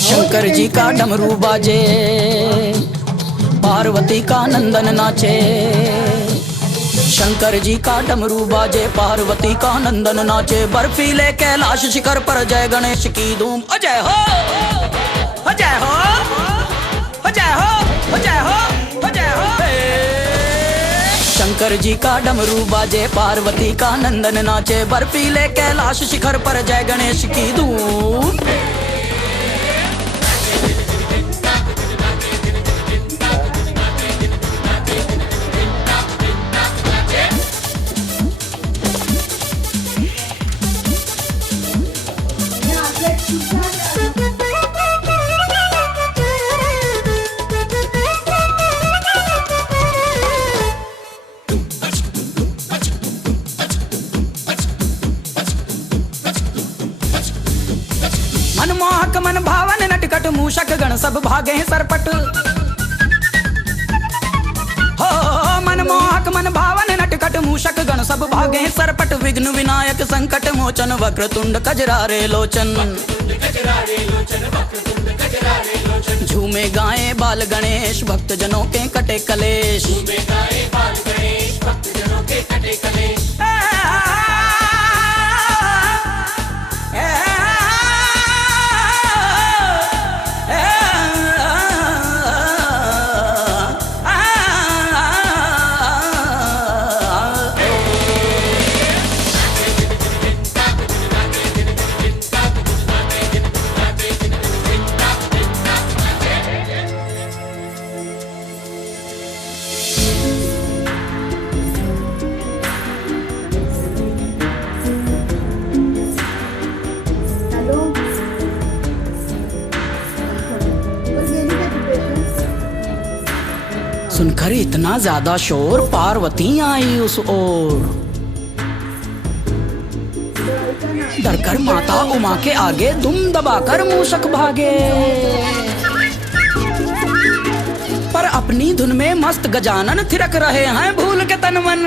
शंकर जी का डमरू बाजे, पार्वती का नंदन नाचे। शंकर जी का डमरू बाजे, पार्वती का नंदन नाचे। बर्फीले कैलाश शिखर पर जय गणेश की धूम। अजय हो, अजय हो, अजय हो, अजय हो, अजय हो। शंकर जी का डमरू बाजे, पार्वती का नंदन नाचे। बर्फीले कैलाश शिखर पर जय गणेश की धूम। मनमोहक मन भावन नटखट मूषक गण सब भागे सरपट। हो मनमोहक मन भावन नटखट मूषक गण सब भागे सरपट। विघ्न विनायक संकट मोचन, वक्रतुंड कजरारे लोचन। झूमे गाए बाल गणेश, भक्त जनों के कटे कलेश। सुनकर इतना ज्यादा शोर, पार्वती आई उस ओर। डरकर माता उमा के आगे दुम दबाकर मूषक भागे। पर अपनी धुन में मस्त गजानन थिरक रहे हैं भूल के तन मन।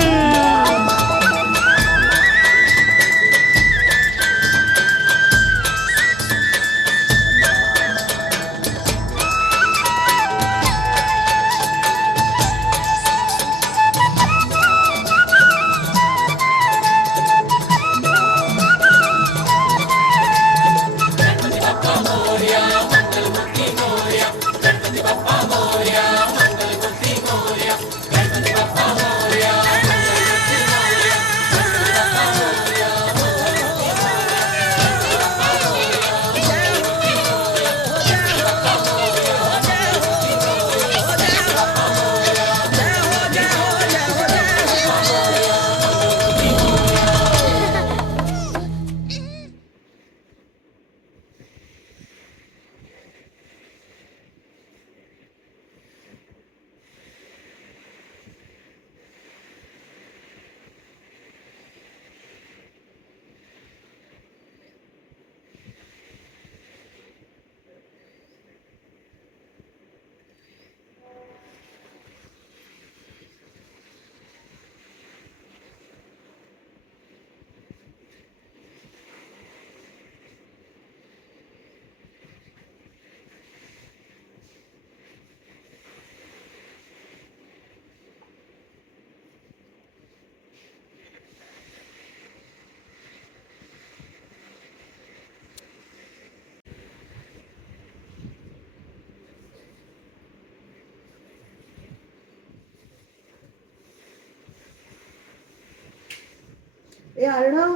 ए अर्णव,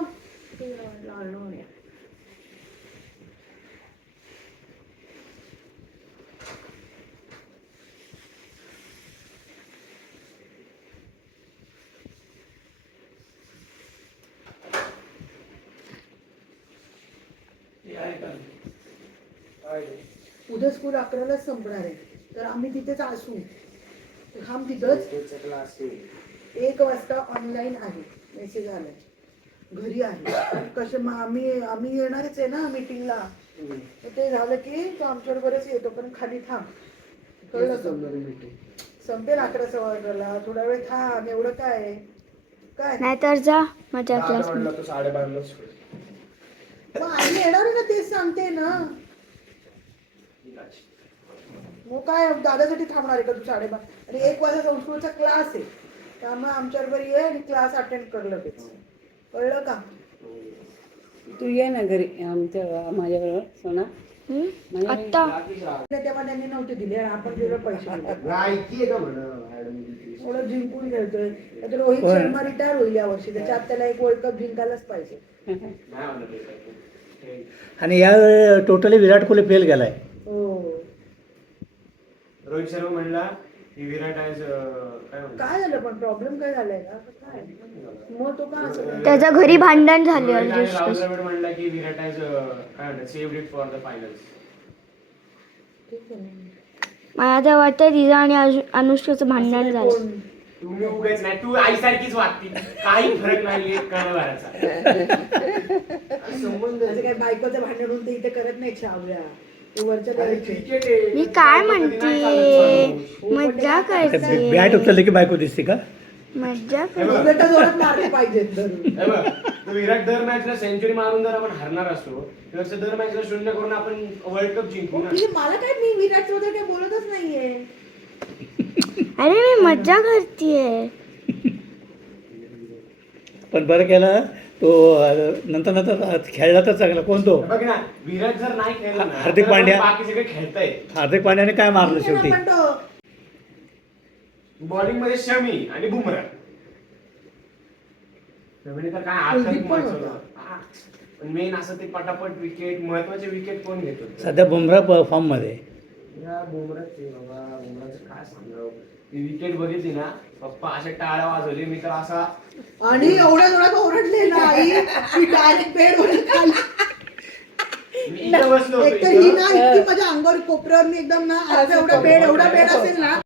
अर्णव या. उद्या स्कूल 11ला संपणार आहे, तर आम्ही तिथेच असू. हम तिथंच 1 वाजता ऑनलाईन आहे, मेसेज आलाय, घरी आहे. कसे मग आम्ही येणारच आहे ना मीटिंगला. तर ते झालं की तो आमच्याबरोबरच येतो, पण खाली थांब. कळलं? संपेल 11:15. थोडा वेळ थांब. एवढं काय काय नाही तर जा माझ्या क्लासमध्ये. मग आई येणार आहे ना, तेच सांगते ना. मग काय दादासाठी थांबणार आहे का तू 12:30? आणि 1 वाजता संस्कृतचा क्लास आहे, त्यामुळे आमच्याबरोबर ये आणि क्लास अटेंड कर लगेच. कळलं का? तू ये ना घरी आमच्या माझ्याबरोबर सोना. आत्ता तेव्हा त्यांनी नव्हते दिले आणि आपण दिलं पैसे दिले. थोडं जिंकून खेळतोय. तर रोहित शर्मा रिटायर होईल या वर्षी, त्याच्या आत त्याला एक वर्ल्ड कप जिंकायलाच पाहिजे. आणि या टोटली विराट कोहली फेल गेलाय. हो. रोहित शर्मा म्हणला की विराट आज काय म्हणला? काय झालं पण प्रॉब्लेम काय झालाय का काय? मग तो का असं त्याच्या घरी भांडण झाले रोहित आणि राहुल द्रविड म्हणला की विराट आज काय म्हणतात saved it for the finals. ठीक आहे ना. मला तर वाटतं तिचं आणि अनुष्काचं भांडण झालं. कोण? तुम्ही उगाच नाही, तू आईसारखीच वागती, काही फरक नाहीये कळवाराचा. संबंध असं काय बायकोचं भांडण होऊन ते इथे करत नाही शावल्या. ते वरच्या लेवलचे. क्रिकेट आहे. मी काय म्हणते मज्जा करते बॅट उचलले की बायको दिसते का? मज्जा हे बघ, उलट जोरात मारले पाहिजेत धरून. हे बघ, तो विराट दर मॅचला सेंचुरी मारून जर आपण हरणार असतो तर असं दर मॅचला 0 करून आपण वर्ल्ड कप जिंकू ना. म्हणजे मला काय, मी विराट वगैरे काही बोलतच नाहीये. अरे मी मज्जा करतेय. पण बरं केलं तो नंतर नंतर खेळला तर चांगला. कोण तो? बघ ना, विराट जर नाही खेळला ना हार्दिक तर पांड्या. बाकी सगळे खेळतायत. हार्दिक पांड्याने काय मारलं शेवटी? पण तो बॉलिंग मध्ये शमी आणि बुमरा. शमीने तर काय कुलदीप पण आजकाल होता. पण मेन असं ते पटापट विकेट, महत्वाचे विकेट कोण घेतो? सध्या बुमराह फॉर्म मध्ये. या बुमराचे बाबा, बुमराचं काय सांगावं. ती विकेट बघितली ना, पप्पा अशा टाळ्या वाजवली, मी तर असा आणि एवढ्या जोरात ओरडले ना आई, की डायरेक्ट बेड वर खाली. मी इथं बसलो होतो एक तर ही ना इथं. इतकी माझ्या अंगावर कोपऱ्यावर मी एकदम ना, आता एवढा बेड असेल ना